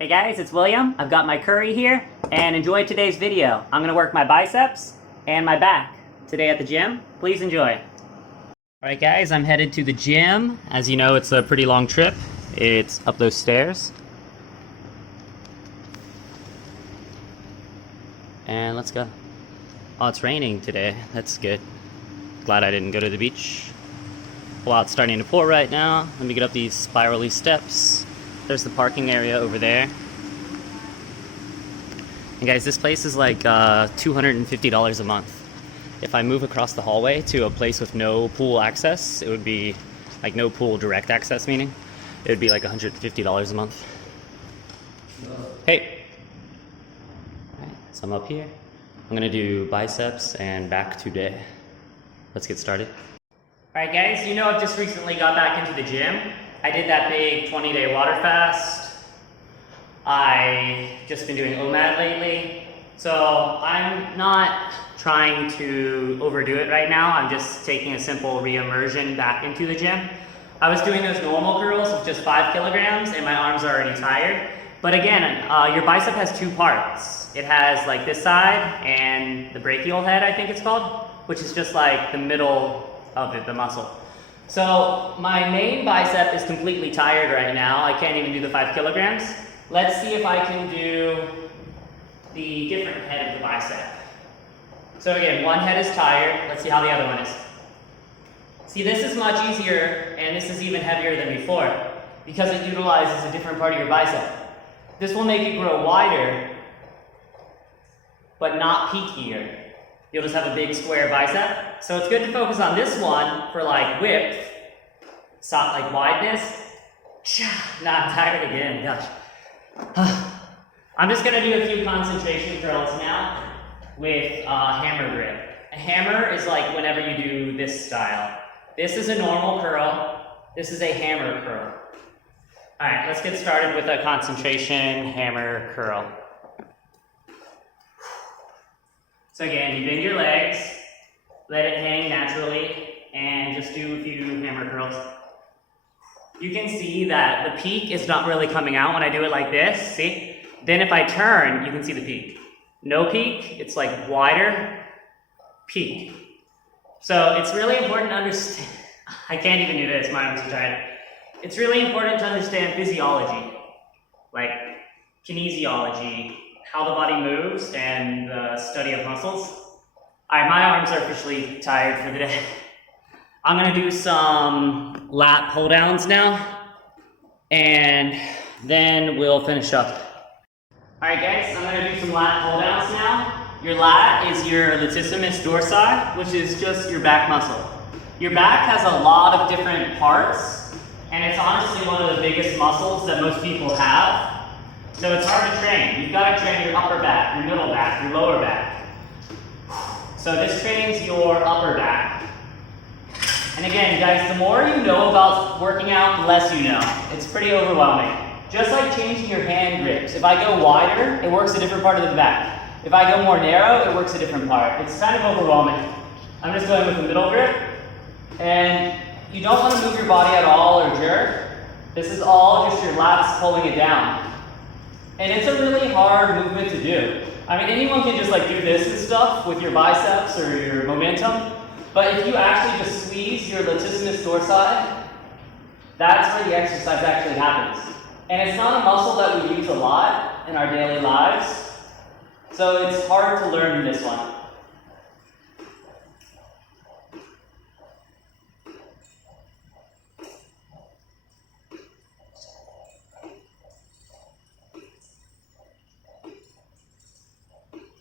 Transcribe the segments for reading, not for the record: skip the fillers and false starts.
Hey guys, it's William. I've got my curry here, and enjoy today's video. I'm gonna work my biceps and my back today at the gym. Please enjoy. Alright guys, I'm headed to the gym. As you know, it's a pretty long trip. It's up those stairs. And let's go. Oh, it's raining today. That's good. Glad I didn't go to the beach. Well, it's starting to pour right now. Let me get up these spirally steps. There's the parking area over there. And guys, this place is like $250 a month. If I move across the hallway to a place with no pool access, it would be like no pool direct access, meaning it would be like $150 a month. Hey. All right, so I'm up here. I'm gonna do biceps and back today. Let's get started. All right guys, you know I've just recently got back into the gym. I did that big 20-day water fast. I've just been doing OMAD lately. So I'm not trying to overdo it right now. I'm just taking a simple re-immersion back into the gym. I was doing those normal curls with just 5 kilograms and my arms are already tired. But again, your bicep has 2 parts. It has like this side and the brachial head, I think it's called, which is just like the middle of it, the muscle. So my main bicep is completely tired right now. I can't even do the 5 kilograms. Let's see if I can do the different head of the bicep. So again, one head is tired. Let's see how the other one is. See, this is much easier and this is even heavier than before because it utilizes a different part of your bicep. This will make it grow wider, but not peakier. You'll just have a big square bicep. So it's good to focus on this one for like width, soft like wideness. Nah, I'm tired again, gosh. I'm just gonna do a few concentration curls now with hammer grip. A hammer is like whenever you do this style. This is a normal curl. This is a hammer curl. All right, let's get started with a concentration hammer curl. So again, you bend your legs, let it hang naturally, and just do a few hammer curls. You can see that the peak is not really coming out when I do it like this, see? Then if I turn, you can see the peak. No peak, it's like wider, peak. So it's really important to understand, I can't even do this, my arms are tired. It's really important to understand physiology, like kinesiology, how the body moves, and the study of muscles. All right, my arms are officially tired for the day. I'm gonna do some lat pull downs now, and then we'll finish up. All right guys, I'm gonna do some lat pull downs now. Your lat is your latissimus dorsi, which is just your back muscle. Your back has a lot of different parts, and it's honestly one of the biggest muscles that most people have. So it's hard to train. You've got to train your upper back, your middle back, your lower back. So this trains your upper back. And again, guys, the more you know about working out, the less you know. It's pretty overwhelming. Just like changing your hand grips. If I go wider, it works a different part of the back. If I go more narrow, it works a different part. It's kind of overwhelming. I'm just going with the middle grip. And you don't want to move your body at all or jerk. This is all just your lats pulling it down. And it's a really hard movement to do. I mean, anyone can just like do this and stuff with your biceps or your momentum, but if you actually just squeeze your latissimus dorsi, that's where the exercise actually happens. And it's not a muscle that we use a lot in our daily lives, so it's hard to learn this one.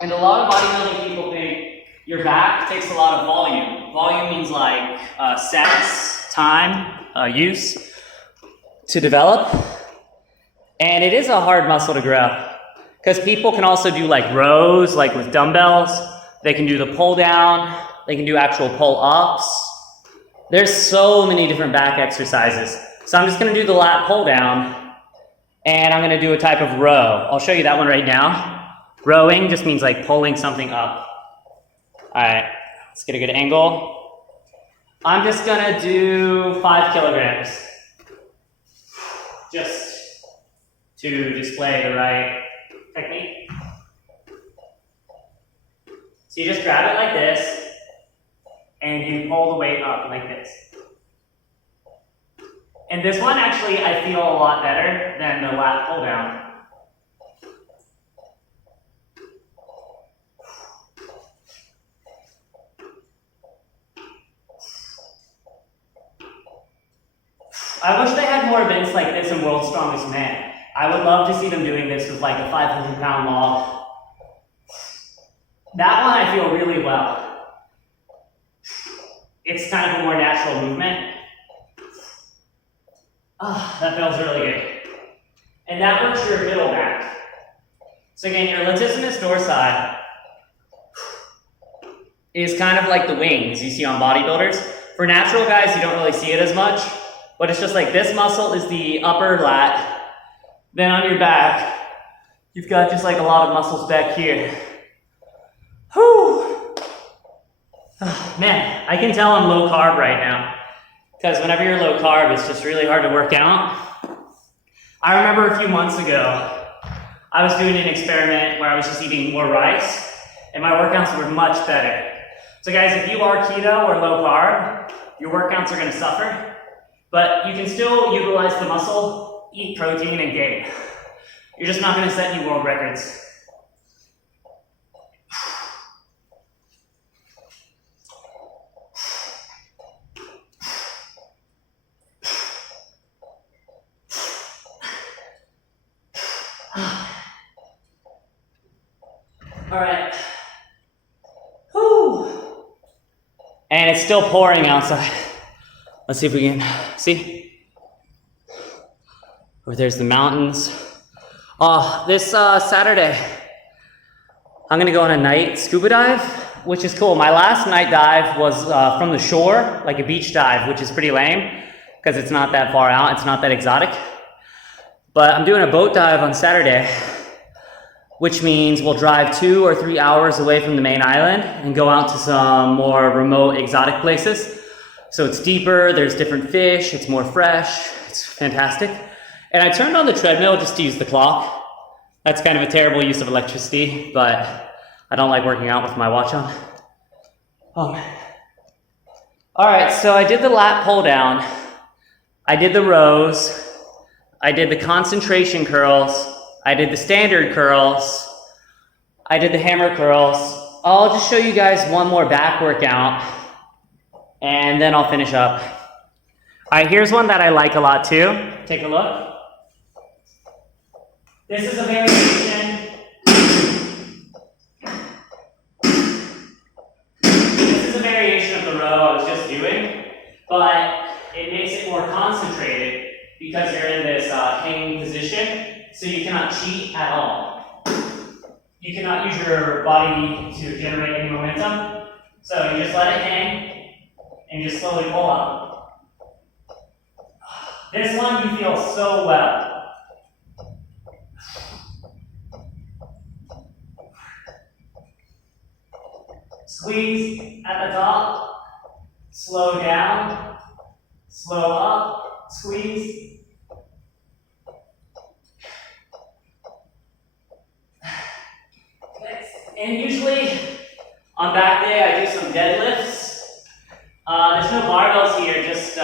And a lot of bodybuilding people think your back takes a lot of volume. Volume means like sets, time, use to develop. And it is a hard muscle to grow because people can also do like rows, like with dumbbells. They can do the pull down. They can do actual pull ups. There's so many different back exercises. So I'm just going to do the lat pull down and I'm going to do a type of row. I'll show you that one right now. Rowing just means like pulling something up. All right, let's get a good angle. I'm just gonna do 5 kilograms. Just to display the right technique. So you just grab it like this, and you pull the weight up like this. And this one actually I feel a lot better than the lat pull down. I wish they had more events like this in World's Strongest Man. I would love to see them doing this with like a 500-pound log. That one I feel really well. It's kind of a more natural movement. That feels really good. And that works your middle back. So again, your latissimus dorsi is kind of like the wings you see on bodybuilders. For natural guys, you don't really see it as much, but it's just like this muscle is the upper lat. Then on your back, you've got just like a lot of muscles back here. Whew! Man, I can tell I'm low carb right now. Because whenever you're low carb, it's just really hard to work out. I remember a few months ago, I was doing an experiment where I was just eating more rice, and my workouts were much better. So guys, if you are keto or low carb, your workouts are going to suffer, but you can still utilize the muscle, eat protein, and gain. You're just not going to set new world records. All right. Whew. And it's still pouring outside. Let's see if we can see. Over there's the mountains. This Saturday, I'm gonna go on a night scuba dive, which is cool. My last night dive was from the shore, like a beach dive, which is pretty lame because it's not that far out. It's not that exotic. But I'm doing a boat dive on Saturday, which means we'll drive 2 or 3 hours away from the main island and go out to some more remote, exotic places. So it's deeper, there's different fish, it's more fresh, it's fantastic. And I turned on the treadmill just to use the clock. That's kind of a terrible use of electricity, but I don't like working out with my watch on. Oh man. All right, so I did the lat pull down, I did the rows, I did the concentration curls, I did the standard curls, I did the hammer curls. I'll just show you guys one more back workout, and then I'll finish up. All right, here's one that I like a lot too. Take a look. This is a variation. This is a variation of the row I was just doing, but it makes it more concentrated because you're in this hanging position. So you cannot cheat at all. You cannot use your body to generate any momentum. So you just let it hang and just slowly pull up. This one you feel so well. Squeeze at the top, slow down, slow up, squeeze. And usually on back day I do some deadlifts. There's no barbells here, just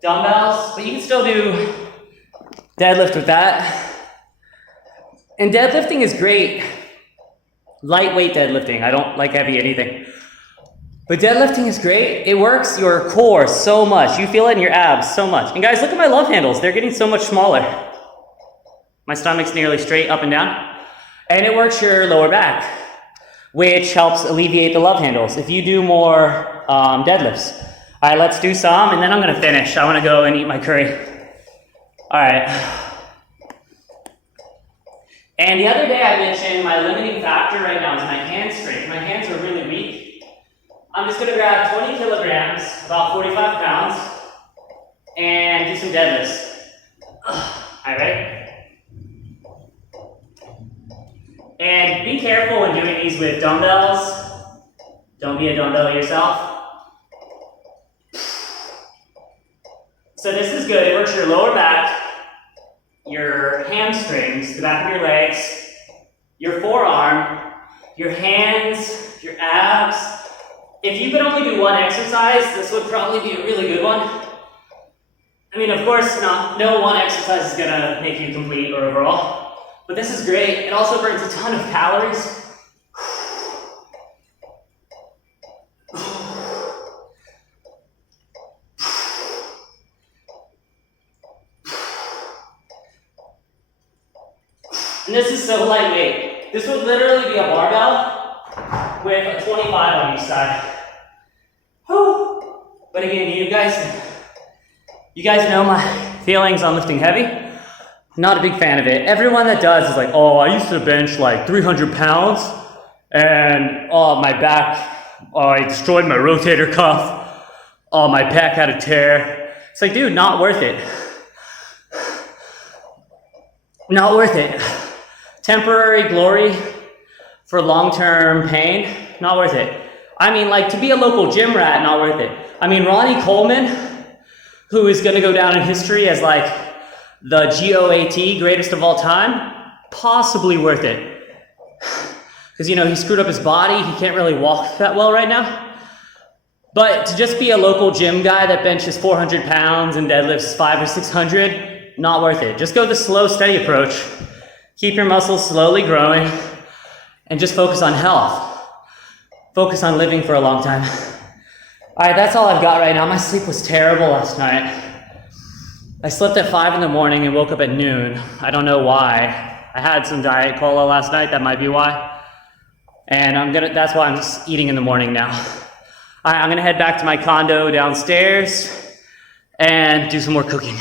dumbbells, but you can still do deadlift with that. And deadlifting is great. Lightweight deadlifting, I don't like heavy anything. But deadlifting is great. It works your core so much. You feel it in your abs so much. And guys, look at my love handles. They're getting so much smaller. My stomach's nearly straight up and down. And it works your lower back, which helps alleviate the love handles if you do more deadlifts. All right, let's do some, and then I'm gonna finish. I wanna go and eat my curry. All right. And the other day I mentioned my limiting factor right now is my hand strength. My hands are really weak. I'm just gonna grab 20 kilograms, about 45 pounds, and do some deadlifts. All right, ready? And be careful when doing these with dumbbells. Don't be a dumbbell yourself. So this is good. It works your lower back. your hamstrings, the back of your legs, your forearm, your hands, your abs. If you could only do one exercise, this would probably be a really good one. I mean, of course, no one exercise is gonna make you complete or overall, but this is great. It also burns a ton of calories. And this is so lightweight. This would literally be a barbell with a 25 on each side. Whew. But again, you guys know my feelings on lifting heavy. Not a big fan of it. Everyone that does is like, oh, I used to bench like 300 pounds and oh, my back, oh, I destroyed my rotator cuff. Oh, my pec had a tear. It's like, dude, not worth it. Not worth it. Temporary glory for long-term pain, not worth it. I mean, like, to be a local gym rat, not worth it. I mean, Ronnie Coleman, who is gonna go down in history as like the GOAT, greatest of all time, possibly worth it. Because, you know, he screwed up his body, he can't really walk that well right now. But to just be a local gym guy that benches 400 pounds and deadlifts 500 or 600, not worth it. Just go the slow, steady approach. Keep your muscles slowly growing and just focus on health. Focus on living for a long time. All right, that's all I've got right now. My sleep was terrible last night. I slept at 5 in the morning and woke up at noon. I don't know why. I had some Diet Cola last night, that might be why. And that's why I'm just eating in the morning now. All right, I'm gonna head back to my condo downstairs and do some more cooking.